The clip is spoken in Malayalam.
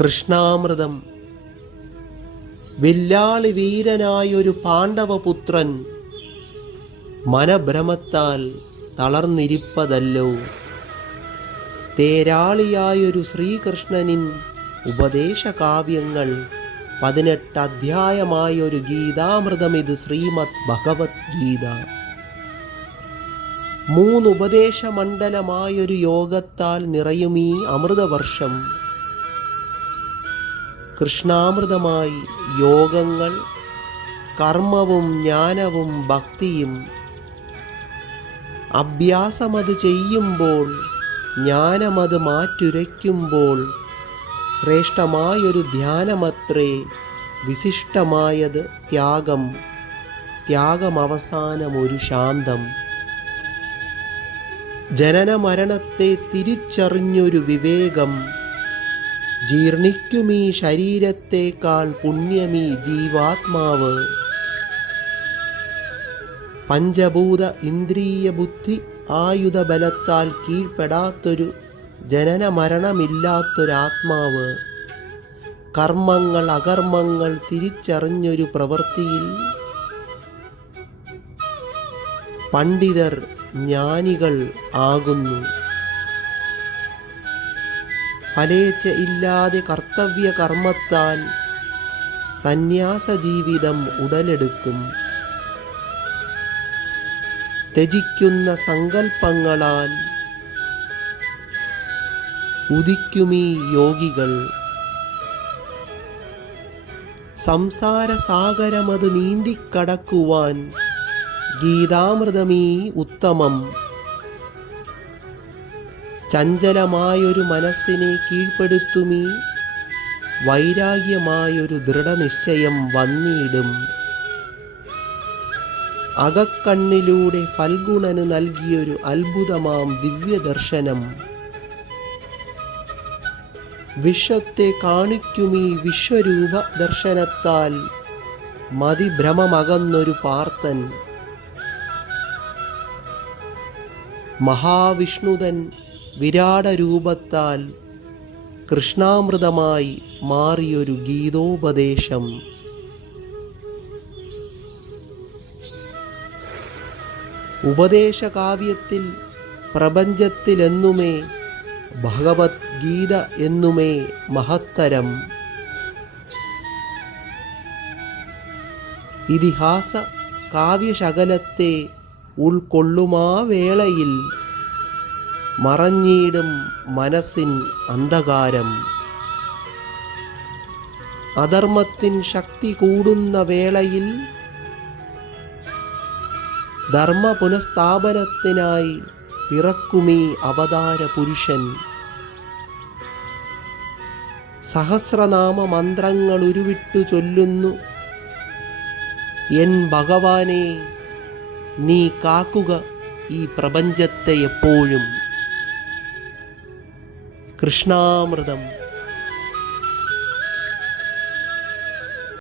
കൃഷ്ണാമൃതം. വില്ലാളി വീരനായൊരു പാണ്ഡവപുത്രൻ മനഭ്രമത്താൽ തളർന്നിരിപ്പതല്ലോ. തേരാളിയായൊരു ശ്രീകൃഷ്ണനിൻ ഉപദേശകാവ്യങ്ങൾ പതിനെട്ട് അധ്യായമായൊരു ഗീതാമൃതമിത് ശ്രീമദ് ഭഗവത്ഗീത. മൂന്നുപദേശമണ്ഡലമായൊരു യോഗത്താൽ നിറയുമീ അമൃതവർഷം. കൃഷ്ണാമൃതമായി യോഗങ്ങൾ കർമ്മവും ജ്ഞാനവും ഭക്തിയും അഭ്യാസമത് ചെയ്യുമ്പോൾ ജ്ഞാനമത് മാറ്റുരയ്ക്കുമ്പോൾ ശ്രേഷ്ഠമായൊരു ധ്യാനമത്രേ വിശിഷ്ടമായത് ത്യാഗം. ത്യാഗം അവസാനമൊരു ശാന്തം. ജനന മരണത്തെ തിരിച്ചറിഞ്ഞൊരു വിവേകം. ജീർണിക്കുമീ ശരീരത്തേക്കാൾ പുണ്യമീ ജീവാത്മാവ്. പഞ്ചഭൂത ഇന്ദ്രിയ ബുദ്ധി ആയുധ ബലത്താൽ കീഴ്പ്പെടാത്തൊരു ജനന മരണമില്ലാത്തൊരാത്മാവ് കർമ്മങ്ങൾ അകർമ്മങ്ങൾ തിരിച്ചറിഞ്ഞൊരു പ്രവൃത്തിയിൽ പണ്ഡിതർ ജ്ഞാനികൾ ആകുന്നു. ഫലേച്ഛ ഇല്ലാതെ കർത്തവ്യ കർമ്മത്താൽ സന്യാസ ജീവിതം ഉടലെടുക്കും. ത്യജിക്കുന്ന സങ്കൽപ്പങ്ങളാൽ ഉദിക്കുമീ യോഗികൾ. സംസാര സാഗരമത് നീന്തിക്കടക്കുവാൻ ഗീതാമൃതമീ ഉത്തമം. ചഞ്ചലമായൊരു മനസ്സിനെ കീഴ്പ്പെടുത്തുമീ. വൈരാഗ്യമായൊരു ദൃഢനിശ്ചയം വന്നിടും. അകക്കണ്ണിലൂടെ ഫൽഗുണന് നൽകിയൊരു അത്ഭുതമാം ദിവ്യദർശനം. വിശ്വത്തെ കാണിക്കുമീ വിശ്വരൂപ ദർശനത്താൽ മതിഭ്രമമകന്നൊരു പാർത്തൻ മഹാവിഷ്ണുതൻ വിരാട രൂപത്താൽ കൃഷ്ണാമൃതമായി മാറിയൊരു ഗീതോപദേശം. ഉപദേശകാവ്യത്തിൽ പ്രപഞ്ചത്തിലെന്നുമേ ഭഗവത്ഗീത എന്നുമേ മഹത്തരം. ഇതിഹാസ കാവ്യശകലത്തെ ഉൾക്കൊള്ളുമാ വേളയിൽ മറഞ്ഞിടും മനസ്സിൻ അന്ധകാരം. അധർമ്മത്തിൻ ശക്തി കൂടുന്ന വേളയിൽ ധർമ്മ പുനഃസ്ഥാപനത്തിനായി പിറക്കുമീ അവതാര പുരുഷൻ സഹസ്രനാമ മന്ത്രങ്ങൾ ഉരുവിട്ടു ചൊല്ലുന്നു. എൻ ഭഗവാനെ നീ കാക്കുക ഈ പ്രപഞ്ചത്തെ എപ്പോഴും. കൃഷ്ണാമൃതം